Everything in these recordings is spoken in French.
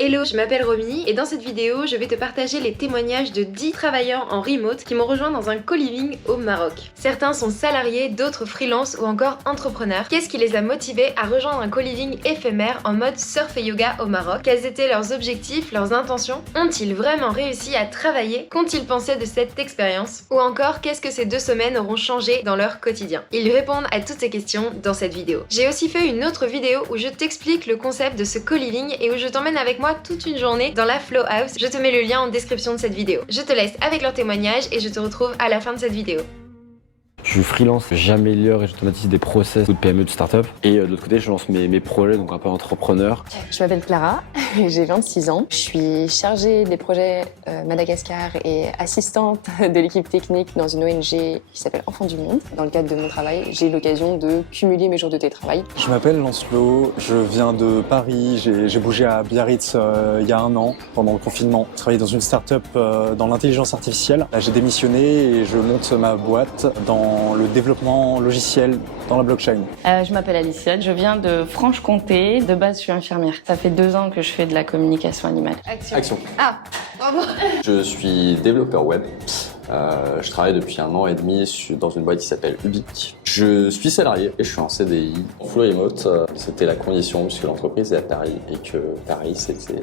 Hello, je m'appelle Romy et dans cette vidéo, je vais te partager les témoignages de 10 travailleurs en remote qui m'ont rejoint dans un co-living au Maroc. Certains sont salariés, d'autres freelance ou encore entrepreneurs. Qu'est-ce qui les a motivés à rejoindre un co-living éphémère en mode surf et yoga au Maroc? Quels étaient leurs objectifs, leurs intentions? Ont-ils vraiment réussi à travailler? Qu'ont-ils pensé de cette expérience? Ou encore, qu'est-ce que ces 2 semaines auront changé dans leur quotidien? Ils répondent à toutes ces questions dans cette vidéo. J'ai aussi fait une autre vidéo où je t'explique le concept de ce co-living et où je t'emmène avec moi toute une journée dans la Flow House. Je te mets le lien en description de cette vidéo. Je te laisse avec leurs témoignages et je te retrouve à la fin de cette vidéo. Je suis freelance, j'améliore et j'automatise des process de PME, de start-up. Et de l'autre côté, je lance mes projets, donc un peu entrepreneur. Je m'appelle Clara, j'ai 26 ans. Je suis chargée des projets Madagascar et assistante de l'équipe technique dans une ONG qui s'appelle Enfants du Monde. Dans le cadre de mon travail, j'ai eu l'occasion de cumuler mes jours de télétravail. Je m'appelle Lancelot, je viens de Paris, j'ai bougé à Biarritz il y a 1 an pendant le confinement. Je travaillais dans une start-up dans l'intelligence artificielle. Là, j'ai démissionné et je monte ma boîte dans le développement logiciel dans la blockchain. Je m'appelle Alicia, je viens de Franche-Comté. De base, je suis infirmière. Ça fait 2 ans que je fais de la communication animale. Action. Ah, bravo. Je suis développeur web. Je travaille depuis 1 an et demi dans une boîte qui s'appelle Ubique. Je suis salarié et je suis en CDI. Full remote, c'était la condition puisque l'entreprise est à Paris et que Paris c'était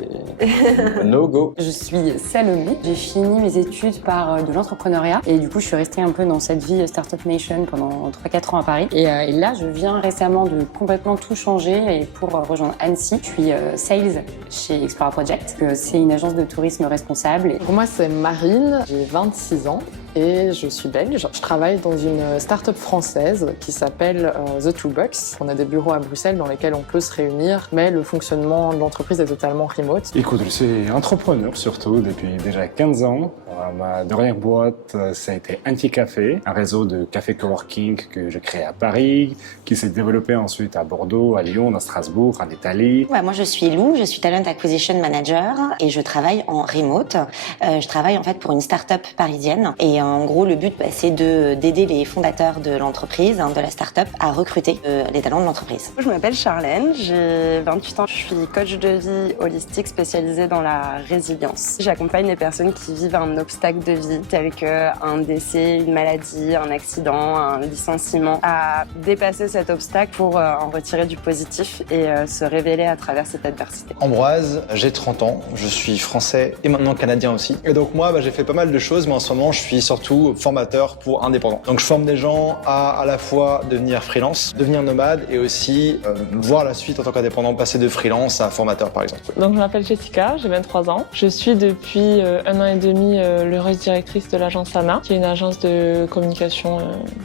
no go. Je suis Salomé, j'ai fini mes études par de l'entrepreneuriat et du coup je suis restée un peu dans cette vie Startup Nation pendant 3-4 ans à Paris. Et là je viens récemment de complètement tout changer et pour rejoindre Annecy, je suis sales chez Explora Project. C'est une agence de tourisme responsable. Pour moi c'est Marine, j'ai 26 ans. Et je suis belge. Je travaille dans une start-up française qui s'appelle The Toolbox. On a des bureaux à Bruxelles dans lesquels on peut se réunir, mais le fonctionnement de l'entreprise est totalement remote. Écoute, je suis entrepreneur surtout depuis déjà 15 ans. Ma dernière boîte, ça a été Anti-Café, un réseau de café coworking que j'ai créé à Paris, qui s'est développé ensuite à Bordeaux, à Lyon, à Strasbourg, en Italie. Ouais, moi je suis Lou, je suis Talent Acquisition Manager et je travaille en remote. Je travaille en fait pour une start-up parisienne et en gros le but c'est d'aider les fondateurs de l'entreprise, de la start-up, à recruter les talents de l'entreprise. Je m'appelle Charlène, j'ai 28 ans, je suis coach de vie holistique spécialisée dans la résilience. J'accompagne les personnes qui vivent un obstacle de vie tel qu'un décès, une maladie, un accident, un licenciement, à dépasser cet obstacle pour en retirer du positif et se révéler à travers cette adversité. Ambroise, j'ai 30 ans, je suis français et maintenant canadien aussi. Et donc moi j'ai fait pas mal de choses mais en ce moment je suis surtout formateur pour indépendants. Donc je forme des gens à la fois devenir freelance, devenir nomade et aussi voir la suite en tant qu'indépendant, passer de freelance à formateur par exemple. Donc je m'appelle Jessica, j'ai 23 ans. Je suis depuis 1 an et demi l'heureuse directrice de l'agence ANA, qui est une agence de communication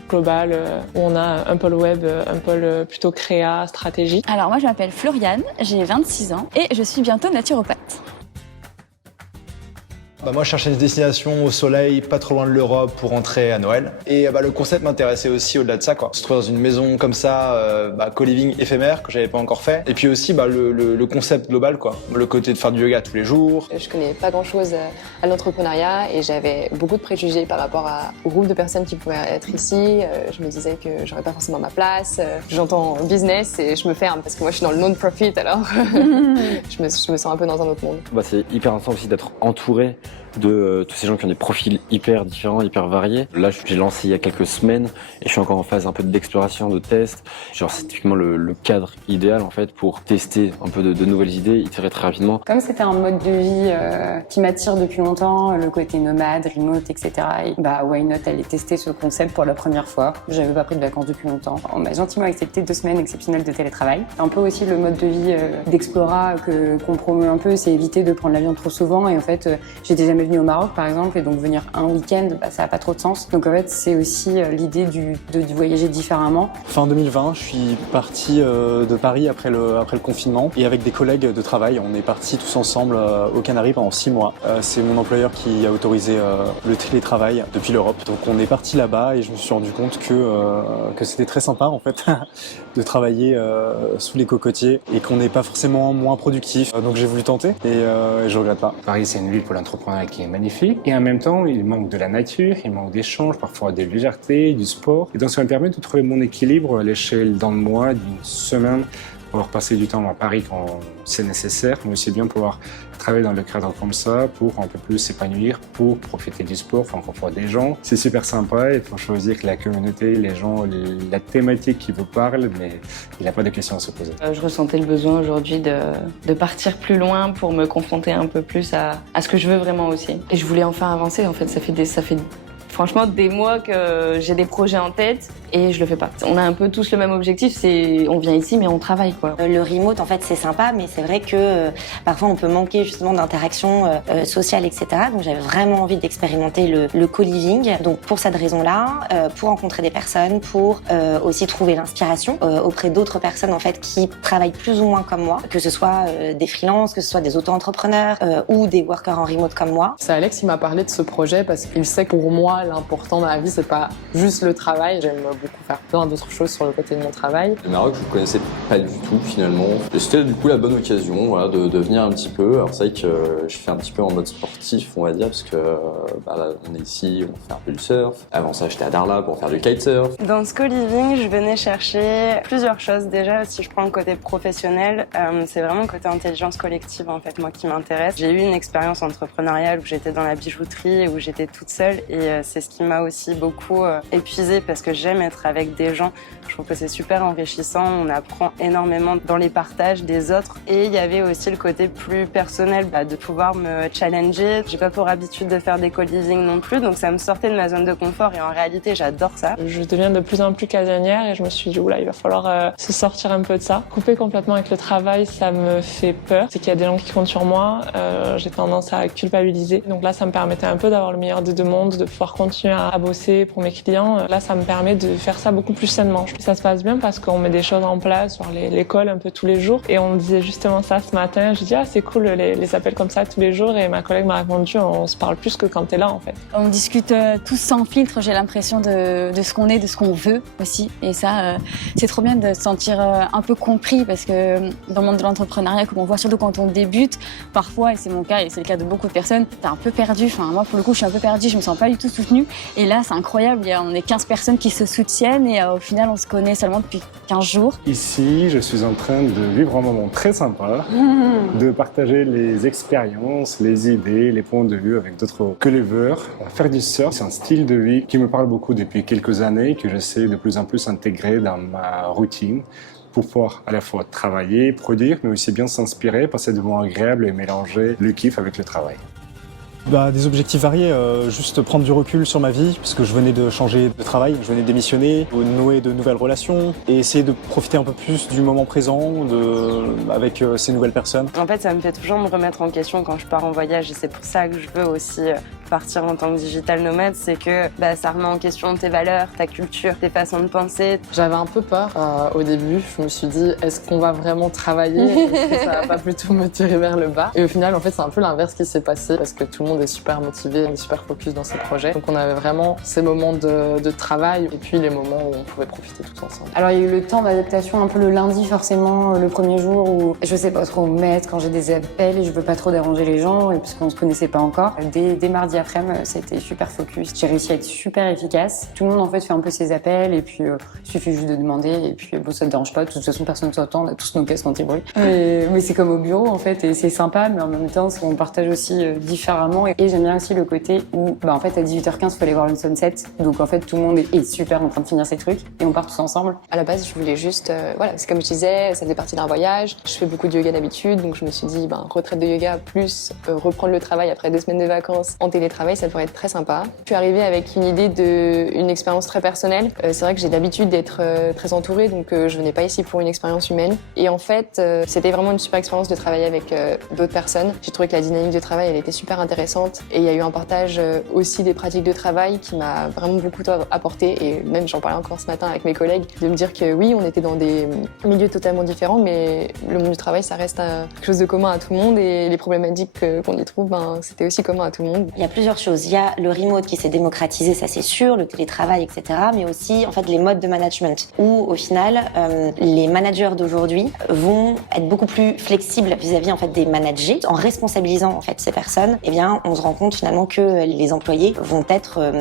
globale où on a un pôle web, un pôle plutôt créa, stratégie. Alors moi je m'appelle Floriane, j'ai 26 ans et je suis bientôt naturopathe. Moi, je cherchais une destination au soleil, pas trop loin de l'Europe pour rentrer à Noël. Et le concept m'intéressait aussi au-delà de ça, quoi. Se trouver dans une maison comme ça, co-living éphémère que j'avais pas encore fait. Et puis aussi le concept global, quoi. Le côté de faire du yoga tous les jours. Je connais pas grand-chose à l'entrepreneuriat et j'avais beaucoup de préjugés par rapport au groupe de personnes qui pouvaient être ici. Je me disais que j'aurais pas forcément ma place. J'entends business et je me ferme parce que moi je suis dans le non-profit alors. je me sens un peu dans un autre monde. C'est hyper intéressant aussi d'être entouré de tous ces gens qui ont des profils hyper différents, hyper variés. Là, j'ai lancé il y a quelques semaines et je suis encore en phase un peu d'exploration, de test. C'est typiquement le cadre idéal en fait pour tester un peu de nouvelles idées, itérer très rapidement. Comme c'était un mode de vie qui m'attire depuis longtemps, le côté nomade, remote, etc. Et why not aller tester ce concept pour la première fois. J'avais pas pris de vacances depuis longtemps. On m'a gentiment accepté 2 semaines exceptionnelles de télétravail. Un peu aussi le mode de vie d'Explora qu'on promeut un peu, c'est éviter de prendre l'avion trop souvent. Et en fait, j'étais jamais venue au Maroc par exemple et donc venir un week-end, ça n'a pas trop de sens. Donc en fait, c'est aussi l'idée de voyager différemment. Fin 2020, je suis parti de Paris après le confinement et avec des collègues de travail, on est partis tous ensemble aux Canaries pendant 6 mois. C'est mon employeur qui a autorisé le télétravail depuis l'Europe. Donc on est parti là-bas et je me suis rendu compte que c'était très sympa en fait de travailler sous les cocotiers et qu'on n'est pas forcément moins productif. Donc j'ai voulu tenter et je regrette pas. Paris, c'est une ville pour l'entrepreneuriat qui est magnifique. Et en même temps, il manque de la nature, il manque d'échanges, parfois de légèreté, du sport. Et donc ça me permet de trouver mon équilibre à l'échelle d'un mois, d'une semaine, pouvoir passer du temps à Paris quand c'est nécessaire, mais aussi bien pouvoir travailler dans le cadre comme ça pour un peu plus s'épanouir, pour profiter du sport, enfin rencontrer des gens. C'est super sympa, il faut choisir la communauté, les gens, la thématique qui vous parle, mais il n'y a pas de questions à se poser. Je ressentais le besoin aujourd'hui de partir plus loin pour me confronter un peu plus à ce que je veux vraiment aussi. Et je voulais enfin avancer, en fait, ça fait franchement des mois que j'ai des projets en tête et je le fais pas. On a un peu tous le même objectif, c'est on vient ici mais on travaille quoi. Le remote en fait c'est sympa mais c'est vrai que parfois on peut manquer justement d'interaction sociale etc. Donc j'avais vraiment envie d'expérimenter le co-living. Donc pour cette raison-là, pour rencontrer des personnes, pour aussi trouver l'inspiration auprès d'autres personnes en fait qui travaillent plus ou moins comme moi, que ce soit des freelances, que ce soit des auto-entrepreneurs ou des workers en remote comme moi. C'est Alex qui m'a parlé de ce projet parce qu'il sait que pour moi l'important dans la vie c'est pas juste le travail. J'aime beaucoup faire plein d'autres choses sur le côté de mon travail. Le Maroc, je ne connaissais pas du tout finalement. Et c'était du coup la bonne occasion voilà, de venir un petit peu. Alors c'est vrai que je fais un petit peu en mode sportif, on va dire, parce que là, on est ici, on fait un peu du surf. Avant ça, j'étais à Darla pour faire du kitesurf. Dans ce co-living, je venais chercher plusieurs choses. Déjà, si je prends le côté professionnel, c'est vraiment le côté intelligence collective en fait, moi qui m'intéresse. J'ai eu une expérience entrepreneuriale où j'étais dans la bijouterie, où j'étais toute seule et c'est ce qui m'a aussi beaucoup épuisée parce que j'aime être avec des gens. Je trouve que c'est super enrichissant, on apprend énormément dans les partages des autres. Et il y avait aussi le côté plus personnel, de pouvoir me challenger. J'ai pas pour habitude de faire des co-living non plus, donc ça me sortait de ma zone de confort et en réalité j'adore ça. Je deviens de plus en plus casanière et je me suis dit oula, il va falloir se sortir un peu de ça. Couper complètement avec le travail, ça me fait peur. C'est qu'il y a des gens qui comptent sur moi, j'ai tendance à culpabiliser. Donc là, ça me permettait un peu d'avoir le meilleur des deux mondes, de pouvoir continuer à bosser pour mes clients. Là, ça me permet de faire ça beaucoup plus sainement. Ça se passe bien parce qu'on met des choses en place, sur l'école un peu tous les jours. Et on disait justement ça ce matin. Je dis c'est cool les appels comme ça tous les jours. Et ma collègue m'a répondu on se parle plus que quand t'es là en fait. On discute tous sans filtre, j'ai l'impression de ce qu'on est, de ce qu'on veut aussi. Et ça, c'est trop bien de se sentir un peu compris parce que dans le monde de l'entrepreneuriat, comme on voit surtout quand on débute, parfois, et c'est mon cas et c'est le cas de beaucoup de personnes, t'es un peu perdu. Enfin, moi pour le coup, je suis un peu perdue, je me sens pas du tout soutenue. Et là, c'est incroyable, on est 15 personnes qui se soutiennent et au final, on se connaît seulement depuis 15 jours. Ici, je suis en train de vivre un moment très sympa, de partager les expériences, les idées, les points de vue avec d'autres co-livers. Faire du surf, c'est un style de vie qui me parle beaucoup depuis quelques années, que j'essaie de plus en plus intégrer dans ma routine pour pouvoir à la fois travailler, produire, mais aussi bien s'inspirer, passer de moments agréables et mélanger le kiff avec le travail. Des objectifs variés, juste prendre du recul sur ma vie, parce que je venais de changer de travail, je venais de démissionner, de nouer de nouvelles relations, et essayer de profiter un peu plus du moment présent avec ces nouvelles personnes. En fait, ça me fait toujours me remettre en question quand je pars en voyage, et c'est pour ça que je veux aussi partir en tant que digital nomade, c'est que ça remet en question tes valeurs, ta culture, tes façons de penser. J'avais un peu peur au début, je me suis dit est-ce qu'on va vraiment travailler? Est-ce que ça va pas plutôt me tirer vers le bas? Et au final, en fait, c'est un peu l'inverse qui s'est passé parce que tout le monde est super motivé, on est super focus dans ces projets. Donc on avait vraiment ces moments de travail et puis les moments où on pouvait profiter tous ensemble. Alors il y a eu le temps d'adaptation un peu le lundi forcément, le premier jour où je sais pas ce qu'on met quand j'ai des appels et je veux pas trop déranger les gens et puisqu'on se connaissait pas encore. Dès mardi après-midi, c'était super focus. J'ai réussi à être super efficace. Tout le monde en fait fait un peu ses appels et puis il suffit juste de demander et puis ça te dérange pas. De toute façon personne ne s'entend, on a tous nos casques anti-bruit. Mais c'est comme au bureau en fait et c'est sympa mais en même temps on partage aussi différemment et j'aime bien aussi le côté où en fait à 18h15 il faut aller voir une sunset donc en fait tout le monde est super en train de finir ses trucs et on part tous ensemble. À la base je voulais juste c'est comme je disais, ça faisait partie d'un voyage. Je fais beaucoup de yoga d'habitude donc je me suis dit retraite de yoga plus reprendre le travail après 2 semaines de vacances en télétravail, ça pourrait être très sympa. Je suis arrivée avec une idée d'une expérience très personnelle. C'est vrai que j'ai l'habitude d'être très entourée donc je venais pas ici pour une expérience humaine et en fait c'était vraiment une super expérience de travailler avec d'autres personnes. J'ai trouvé que la dynamique de travail elle était super intéressante et il y a eu un partage aussi des pratiques de travail qui m'a vraiment beaucoup apporté et même j'en parlais encore ce matin avec mes collègues de me dire que oui on était dans des milieux totalement différents mais le monde du travail ça reste quelque chose de commun à tout le monde et les problématiques qu'on y trouve c'était aussi commun à tout le monde. Il y a plusieurs choses. Il y a le remote qui s'est démocratisé, ça c'est sûr, le télétravail, etc. Mais aussi, en fait, les modes de management où, au final, les managers d'aujourd'hui vont être beaucoup plus flexibles vis-à-vis en fait des managers, en responsabilisant en fait ces personnes. Eh bien, on se rend compte finalement que les employés vont être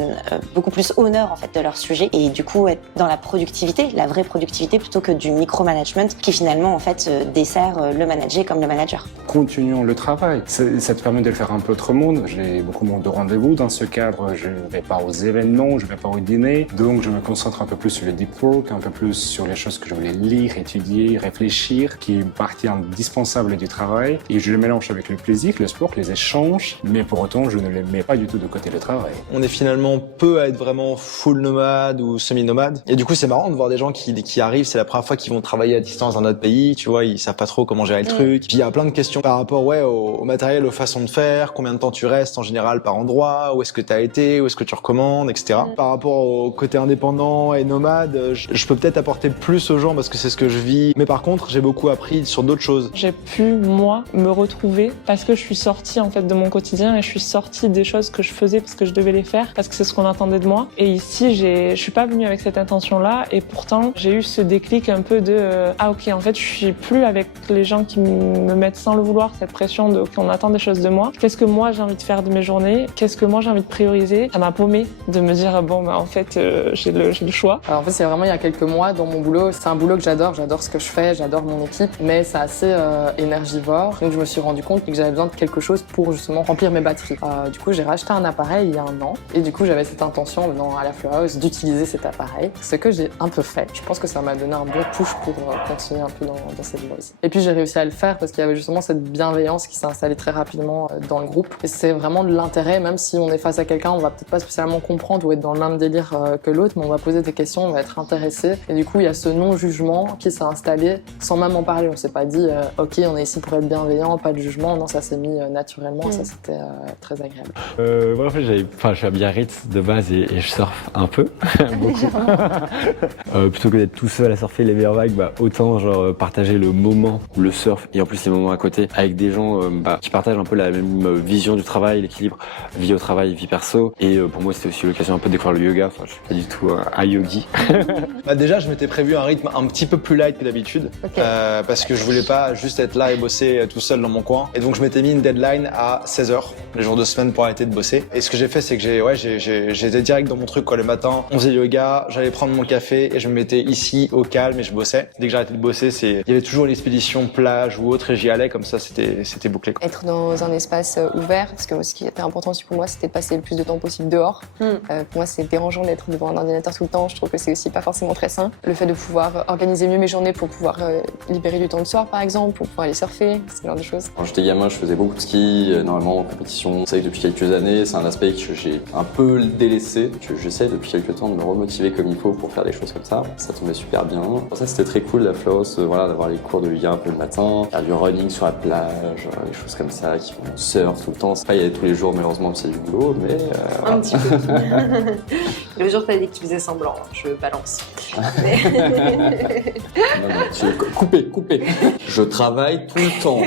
beaucoup plus honneurs en fait de leur sujet et du coup être dans la productivité, la vraie productivité plutôt que du micromanagement qui finalement en fait dessert le manager comme le manager. Continuons le travail. Ça te permet de le faire un peu autrement. J'ai beaucoup moins de rendez-vous. Dans ce cadre, je ne vais pas aux événements, je ne vais pas au dîner. Donc, je me concentre un peu plus sur le deep work, un peu plus sur les choses que je voulais lire, étudier, réfléchir, qui est une partie indispensable du travail. Et je le mélange avec le plaisir, le sport, les échanges. Mais pour autant, je ne les mets pas du tout de côté le travail. On est finalement peu à être vraiment full nomade ou semi-nomade. Et du coup, c'est marrant de voir des gens qui arrivent, c'est la première fois qu'ils vont travailler à distance dans notre pays, tu vois, ils savent pas trop comment gérer le truc. Puis il y a plein de questions par rapport au matériel, aux façons de faire, combien de temps tu restes en général par endroit, où est-ce que tu as été, où est-ce que tu recommandes, etc. Par rapport au côté indépendant et nomade, je peux peut-être apporter plus aux gens parce que c'est ce que je vis. Mais par contre, j'ai beaucoup appris sur d'autres choses. J'ai pu, moi, me retrouver parce que je suis sortie en fait de mon quotidien et je suis sortie des choses que je faisais parce que je devais les faire, parce que c'est ce qu'on attendait de moi. Et ici, je suis pas venue avec cette intention-là et pourtant, j'ai eu ce déclic un peu de ah ok, en fait, je suis plus avec les gens qui me mettent sans le vouloir cette pression de qu'on attend des choses de moi. Qu'est-ce que moi j'ai envie de faire de mes journées? Qu'est-ce que moi j'ai envie de prioriser? Ça m'a paumé de me dire bon bah en fait j'ai le choix. Alors en fait c'est vraiment il y a quelques mois dans mon boulot, c'est un boulot que j'adore ce que je fais, j'adore mon équipe, mais c'est assez énergivore. Donc je me suis rendu compte que j'avais besoin de quelque chose pour justement remplir mes batteries. Du coup j'ai racheté un appareil il y a un an et du coup j'avais cette intention en venant à la Flow House d'utiliser cet appareil, ce que j'ai un peu fait. Je pense que ça m'a donné un bon push pour continuer un peu dans cette voie aussi. Et puis j'ai réussi à le faire parce qu'il y avait justement cette bienveillance qui s'est installée très rapidement dans le groupe. Et c'est vraiment de l'intérêt, même si on est face à quelqu'un, on va peut-être pas spécialement comprendre ou être dans le même délire que l'autre, mais on va poser des questions, on va être intéressé. Et du coup, il y a ce non-jugement qui s'est installé sans même en parler. On s'est pas dit ok, on est ici pour être bienveillant, pas de jugement. Non, ça s'est mis naturellement. Ça, c'était très agréable. Ouais, en fait, je suis à Biarritz de base et je surfe un peu, beaucoup. Plutôt que d'être tout seul à surfer les meilleures vagues, bah, autant genre partager le moment, le surf et en plus les moments à côté avec des gens qui partagent un peu la même vision du travail, l'équilibre vie au travail, vie perso. Et pour moi, c'était aussi l'occasion un peu de découvrir le yoga. Enfin, je suis pas du tout un yogi. Bah déjà, je m'étais prévu un rythme un petit peu plus light que d'habitude, parce que je voulais pas juste être là et bosser tout seul dans mon coin. Et donc, je m'étais mis une deadline à 16h, les jours de semaine pour arrêter de bosser. Et ce que j'ai fait, c'est que j'étais direct dans mon truc, quoi. Le matin, on faisait yoga, j'allais prendre mon café et je me mettais ici au calme et je bossais. Dès que j'arrêtais de bosser, il y avait toujours l'expédition plage ou autre et j'y allais, comme ça, c'était bouclé, quoi. Être dans un espace ouvert, parce que ce qui était important aussi pour moi, c'était de passer le plus de temps possible dehors. Pour moi, c'est dérangeant d'être devant un ordinateur tout le temps. Je trouve que c'est aussi pas forcément très sain. Le fait de pouvoir organiser mieux mes journées pour pouvoir libérer du temps le soir, par exemple, pour pouvoir aller surfer, ce genre de choses. Quand j'étais gamin, je faisais beaucoup de ski, normalement en compétition. C'est vrai que depuis quelques années, c'est un aspect que j'ai un peu délaissé, que j'essaie depuis quelques temps de me remotiver comme il faut pour faire des choses comme ça. Ça tombait super bien. Pour ça, c'était très cool la Flow House, voilà, d'avoir les cours de yoga un peu le matin, faire du running sur la plage, des choses comme ça, qui font surf tout le temps. C'est pas y aller tous les jours, malheureusement, c'est du boulot, mais un petit peu. Le jour, t'as dit que tu faisais semblant, je balance. Coupé. Je travaille tout le temps.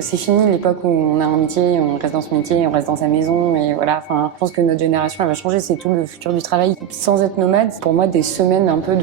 C'est fini l'époque où on a un métier, on reste dans ce métier, on reste dans sa maison, et voilà. Enfin, je pense que notre génération, elle va changer. C'est tout le futur du travail. Sans être nomade, pour moi, des semaines un peu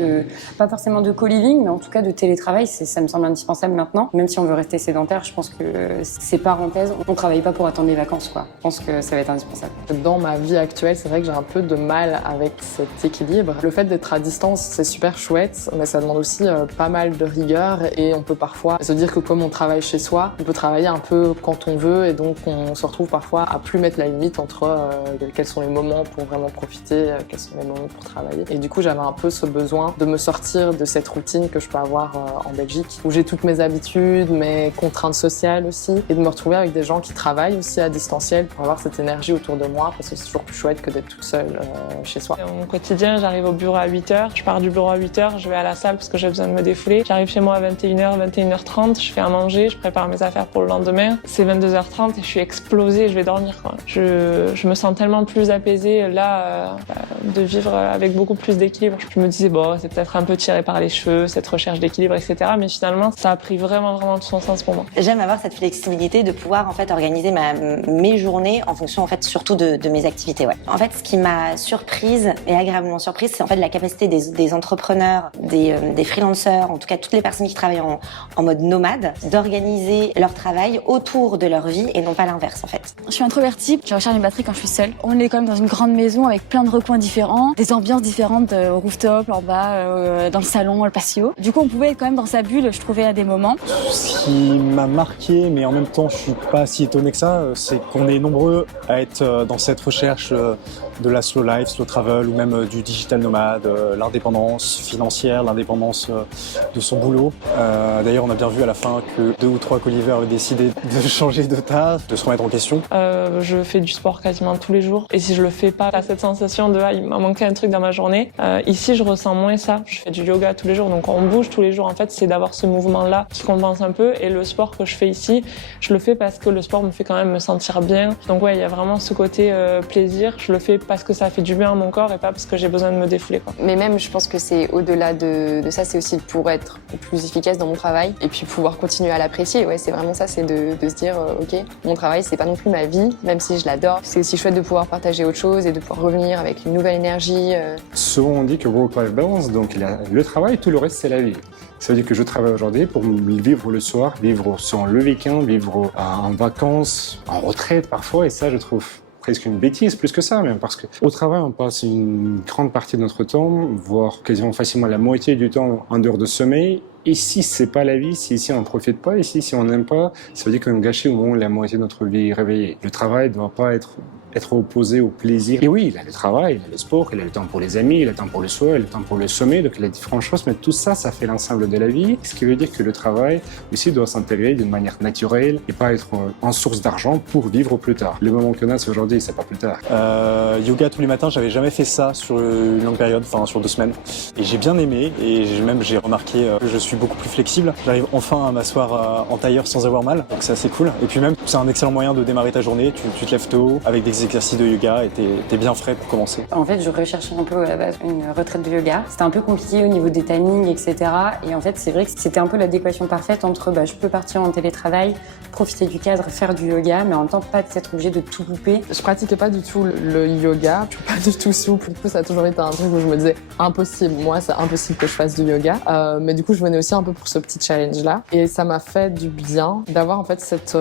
pas forcément de co-living, mais en tout cas de télétravail, ça me semble indispensable maintenant. Même si on veut rester sédentaire, je pense que c'est parenthèse. On travaille pas pour attendre les vacances, quoi. Je pense que ça va être indispensable. Dans ma vie actuelle, c'est vrai que j'ai un peu de mal avec cet équilibre. Le fait d'être à distance, c'est super chouette, mais ça demande aussi pas mal de rigueur et on peut parfois se dire que comme on travaille chez soi, on peut travailler un peu quand on veut et donc on se retrouve parfois à plus mettre la limite entre quels sont les moments pour vraiment profiter, quels sont les moments pour travailler. Et du coup, j'avais un peu ce besoin de me sortir de cette routine que je peux avoir en Belgique, où j'ai toutes mes habitudes, mes contraintes sociales aussi, et de me retrouver avec des gens qui travaillent aussi à distanciel pour avoir cette énergie autour de moi, parce que c'est toujours plus chouette que d'être toute seule chez soi. Mon quotidien, j'arrive au bureau à 8h, je pars du bureau à 8h, je vais à la salle parce que j'ai besoin de me défouler. J'arrive chez moi à 21h, 21h30, je fais à manger, je prépare mes affaires pour le lendemain. C'est 22h30 et je suis explosée, je vais dormir, quoi. Je me sens tellement plus apaisée là, de vivre avec beaucoup plus d'équilibre. Je me disais, bon, c'est peut-être un peu tiré par les cheveux, cette recherche d'équilibre, etc. Mais finalement, ça a pris vraiment tout son sens pour moi. J'aime avoir cette flexibilité de pouvoir en fait organiser mes journées en fonction en fait surtout de mes activités. Ouais. En fait, ce qui m'a surprise et agréablement surprise, c'est en fait la capacité des entrepreneurs, des freelancers, en tout cas toutes les personnes qui travaillent en mode nomade, d'organiser leur travail autour de leur vie et non pas l'inverse en fait. Je suis introvertie, je recharge mes batteries quand je suis seule. On est quand même dans une grande maison avec plein de recoins différents, des ambiances différentes au rooftop, en bas, dans le salon, le patio. Du coup, on pouvait être quand même dans sa bulle, je trouvais, à des moments. Ce qui m'a marqué, mais en même temps, je suis pas si étonné que ça, c'est qu'on est nombreux à être dans cette recherche de la slow life, slow travel, ou même du digital nomade, l'indépendance financière, l'indépendance de son boulot. D'ailleurs, on a bien vu à la fin que 2 ou 3 co-livers avaient décidé de changer de taf, de se remettre en question. Je fais du sport quasiment tous les jours. Et si je le fais pas, t'as cette sensation de il m'a manqué un truc dans ma journée. Ici, je ressens moins ça. Je fais du yoga tous les jours, donc on bouge tous les jours. En fait, c'est d'avoir ce mouvement-là qui compense un peu. Et le sport que je fais ici, je le fais parce que le sport me fait quand même me sentir bien. Donc ouais, il y a vraiment ce côté plaisir. Je le fais parce que ça fait du bien à mon corps et pas parce que j'ai besoin de me défouler, quoi. Mais même, je pense que c'est au-delà de ça, c'est aussi pour être plus efficace dans mon travail et puis pouvoir continuer à l'apprécier. Ouais, c'est vraiment ça, c'est de se dire, ok, mon travail, c'est pas non plus ma vie, même si je l'adore. C'est aussi chouette de pouvoir partager autre chose et de pouvoir revenir avec une nouvelle énergie. Souvent, on dit que work-life balance, donc le travail, tout le reste, c'est la vie. Ça veut dire que je travaille aujourd'hui pour vivre le soir, vivre sans le week-end, vivre en vacances, en retraite parfois, et ça, je trouve presque une bêtise, plus que ça même, parce qu'au travail, on passe une grande partie de notre temps, voire quasiment facilement la moitié du temps en dehors de sommeil. Et si c'est pas la vie, si ici on ne profite pas, ici si on n'aime pas, ça veut dire qu'on gâche au moins la moitié de notre vie réveillée. Le travail ne doit pas être opposé au plaisir. Et oui, il a le travail, il a le sport, il a le temps pour les amis, il a le temps pour le soir, il a le temps pour le sommeil, donc il a différentes choses, mais tout ça, ça fait l'ensemble de la vie, ce qui veut dire que le travail aussi doit s'intégrer d'une manière naturelle et pas être en source d'argent pour vivre plus tard. Le moment qu'on a, c'est aujourd'hui, c'est pas plus tard. Yoga tous les matins, j'avais jamais fait ça sur une longue période, enfin sur 2 semaines, et j'ai bien aimé, et j'ai remarqué que je suis beaucoup plus flexible. J'arrive enfin à m'asseoir en tailleur sans avoir mal, donc c'est assez cool. Et puis même, c'est un excellent moyen de démarrer ta journée, tu te lèves tôt, avec des exercices de yoga et t'es bien frais pour commencer. En fait, je recherchais un peu à la base une retraite de yoga. C'était un peu compliqué au niveau des timings, etc. Et en fait, c'est vrai que c'était un peu l'adéquation parfaite entre je peux partir en télétravail, profiter du cadre, faire du yoga, mais en même temps pas être obligé de tout louper. Je pratiquais pas du tout le yoga, je suis pas du tout souple. Du coup, ça a toujours été un truc où je me disais impossible. Moi, c'est impossible que je fasse du yoga. Mais du coup, je venais aussi un peu pour ce petit challenge-là. Et ça m'a fait du bien d'avoir en fait cette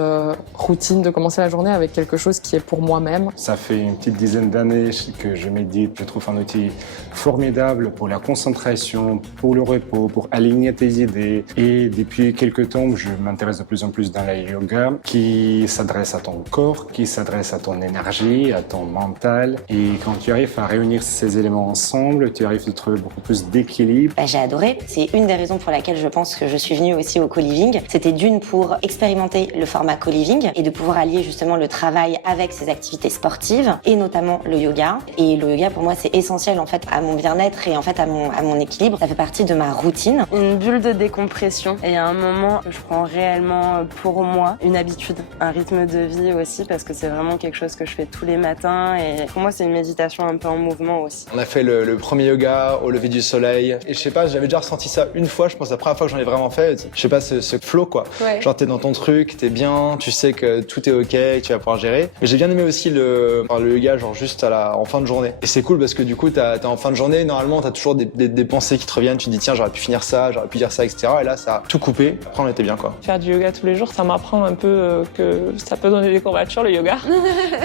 routine de commencer la journée avec quelque chose qui est pour moi-même. Ça fait une petite dizaine d'années que je médite. Je trouve un outil formidable pour la concentration, pour le repos, pour aligner tes idées. Et depuis quelques temps, je m'intéresse de plus en plus dans la yoga qui s'adresse à ton corps, qui s'adresse à ton énergie, à ton mental. Et quand tu arrives à réunir ces éléments ensemble, tu arrives à trouver beaucoup plus d'équilibre. J'ai adoré. C'est une des raisons pour laquelle je pense que je suis venue aussi au co-living. C'était d'une pour expérimenter le format co-living et de pouvoir allier justement le travail avec ses activités sportives et notamment le yoga. Et le yoga pour moi c'est essentiel en fait à mon bien-être et en fait à mon équilibre. Ça fait partie de ma routine. Une bulle de décompression et à un moment je prends réellement pour moi une habitude, un rythme de vie aussi parce que c'est vraiment quelque chose que je fais tous les matins et pour moi c'est une méditation un peu en mouvement aussi. On a fait le premier yoga au lever du soleil et je sais pas, j'avais déjà ressenti ça une fois, je pense la première fois que j'en ai vraiment fait, je sais pas, ce flow quoi. Ouais. Genre t'es dans ton truc, t'es bien, tu sais que tout est ok, que tu vas pouvoir gérer. Mais j'ai bien aimé aussi le yoga genre juste en fin de journée. Et c'est cool parce que du coup t'as en fin de journée, normalement t'as toujours des pensées qui te reviennent, tu te dis tiens j'aurais pu finir ça, j'aurais pu dire ça, etc. Et là ça a tout coupé, après on était bien quoi. Faire du yoga tous les jours, ça m'apprend un peu que ça peut donner des courbatures le yoga,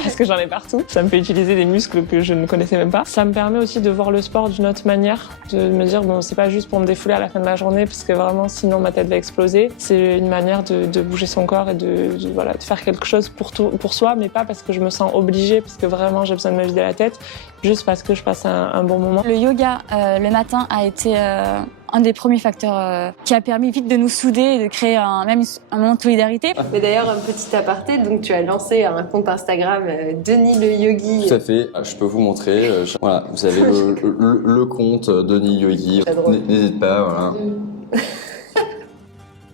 parce que j'en ai partout. Ça me fait utiliser des muscles que je ne connaissais même pas. Ça me permet aussi de voir le sport d'une autre manière, de me dire bon c'est pas juste pour me défouler à la fin de la journée, parce que vraiment sinon ma tête va exploser. C'est une manière de bouger son corps et de faire quelque chose pour soi, mais pas parce que je me sens obligée, parce que vraiment j'ai besoin de me vider la tête, juste parce que je passe un bon moment. Le yoga le matin a été un des premiers facteurs qui a permis vite de nous souder et de créer même un moment de solidarité. Mais d'ailleurs, un petit aparté, donc tu as lancé un compte Instagram Denis le Yogi. Tout à fait, je peux vous montrer. Voilà, vous avez le compte Denis Yogi. N'hésite pas, voilà.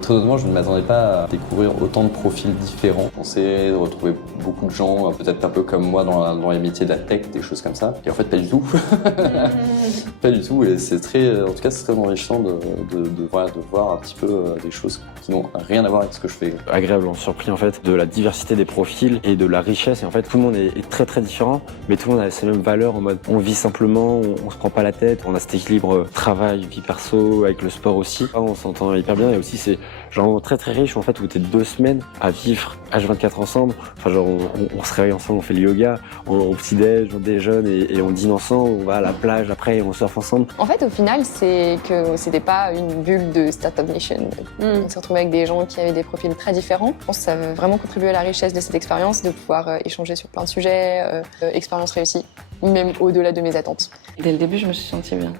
Très honnêtement, je ne m'attendais pas à découvrir autant de profils différents. Je pensais retrouver beaucoup de gens, peut-être un peu comme moi dans les métiers de la tech, des choses comme ça. Et en fait, pas du tout. Pas du tout. Et c'est très, en tout cas, c'est très enrichissant de voir un petit peu des choses qui n'ont rien à voir avec ce que je fais. Agréablement surpris en fait de la diversité des profils et de la richesse. Et en fait, tout le monde est très très différent, mais tout le monde a ces mêmes valeurs en mode on vit simplement, on se prend pas la tête, on a cet équilibre travail, vie perso, avec le sport aussi. On s'entend hyper bien et aussi c'est genre très très riche en fait où t'es 2 semaines à vivre H24 ensemble. Enfin genre on se réveille ensemble, on fait le yoga, on petit-déj, on déjeune et on dîne ensemble, on va à la plage après et on surfe ensemble. En fait, au final, c'est que c'était pas une bulle de Startup Nation. On s'est retrouvé avec des gens qui avaient des profils très différents. Je pense que ça a vraiment contribué à la richesse de cette expérience, de pouvoir échanger sur plein de sujets, expérience réussie, même au-delà de mes attentes. Dès le début, je me suis sentie bien.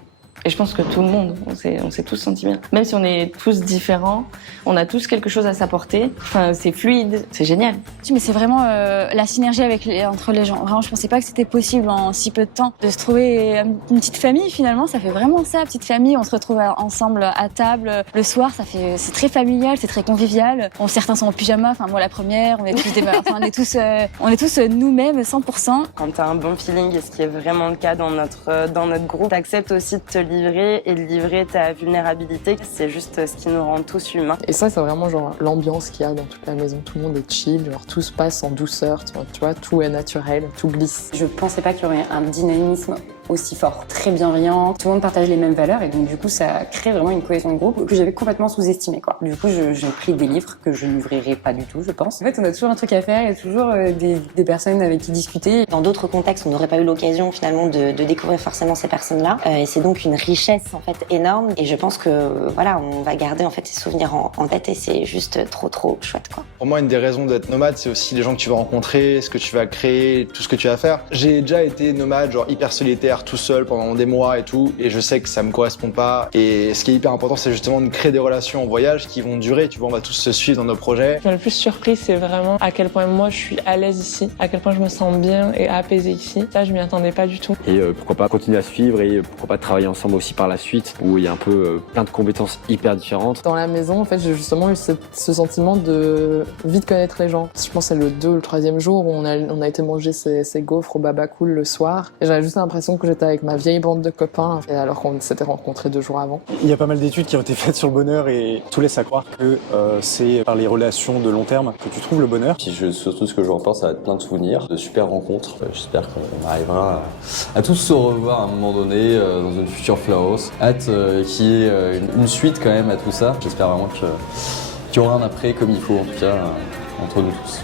Et je pense que tout le monde, on s'est tous sentis bien. Même si on est tous différents, on a tous quelque chose à s'apporter. Enfin, c'est fluide, c'est génial. Mais c'est vraiment la synergie entre les gens. Vraiment, je pensais pas que c'était possible en si peu de temps de se trouver une petite famille finalement. Ça fait vraiment ça, petite famille. On se retrouve ensemble à table le soir. C'est très familial, c'est très convivial. Bon, certains sont en pyjama. Enfin, moi la première. On est tous nous-mêmes 100%. Quand t'as un bon feeling, et ce qui est vraiment le cas dans notre groupe, t'acceptes aussi de te livrer et de livrer ta vulnérabilité. C'est juste ce qui nous rend tous humains. Et ça, c'est vraiment genre l'ambiance qu'il y a dans toute la maison. Tout le monde est chill, genre tout se passe en douceur, tu vois, tout est naturel, tout glisse. Je pensais pas qu'il y aurait un dynamisme aussi fort, très bienveillant. Tout le monde partage les mêmes valeurs et donc du coup ça crée vraiment une cohésion de groupe que j'avais complètement sous-estimée quoi. Du coup j'ai pris des livres que je n'ouvrirai pas du tout je pense. En fait on a toujours un truc à faire, il y a toujours des personnes avec qui discuter. Dans d'autres contextes on n'aurait pas eu l'occasion finalement de découvrir forcément ces personnes-là et c'est donc une richesse en fait énorme et je pense que voilà on va garder en fait ces souvenirs en tête et c'est juste trop chouette quoi. Pour moi une des raisons d'être nomade c'est aussi les gens que tu vas rencontrer, ce que tu vas créer, tout ce que tu vas faire. J'ai déjà été nomade genre hyper solitaire tout seul pendant des mois et tout et je sais que ça me correspond pas et ce qui est hyper important c'est justement de créer des relations en voyage qui vont durer, tu vois on va tous se suivre dans nos projets. Ce qui m'a le plus surpris c'est vraiment à quel point moi je suis à l'aise ici, à quel point je me sens bien et apaisée ici, ça je m'y attendais pas du tout. Et pourquoi pas continuer à suivre et pourquoi pas travailler ensemble aussi par la suite où il y a un peu plein de compétences hyper différentes. Dans la maison en fait j'ai justement eu ce sentiment de vite connaître les gens. Je pense que c'est le 2 ou le 3e jour où on a été manger ces gaufres au Baba Cool le soir et j'avais juste l'impression que j'étais avec ma vieille bande de copains alors qu'on s'était rencontrés 2 jours avant. Il y a pas mal d'études qui ont été faites sur le bonheur et tout laisse à croire que c'est par les relations de long terme que tu trouves le bonheur. Puis surtout ce que je repense, ça va être plein de souvenirs, de super rencontres. J'espère qu'on arrivera à tous se revoir à un moment donné dans une future Flowhouse. Hâte qu'il y ait une suite quand même à tout ça. J'espère vraiment qu'il y aura un après comme il faut en tout cas entre nous tous.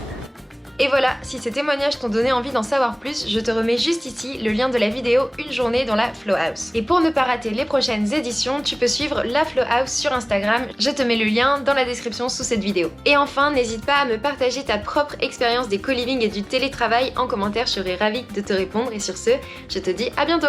Et voilà, si ces témoignages t'ont donné envie d'en savoir plus, je te remets juste ici le lien de la vidéo Une journée dans la Flowhouse. Et pour ne pas rater les prochaines éditions, tu peux suivre la Flowhouse sur Instagram, je te mets le lien dans la description sous cette vidéo. Et enfin, n'hésite pas à me partager ta propre expérience des co-living et du télétravail en commentaire, je serai ravie de te répondre et sur ce, je te dis à bientôt.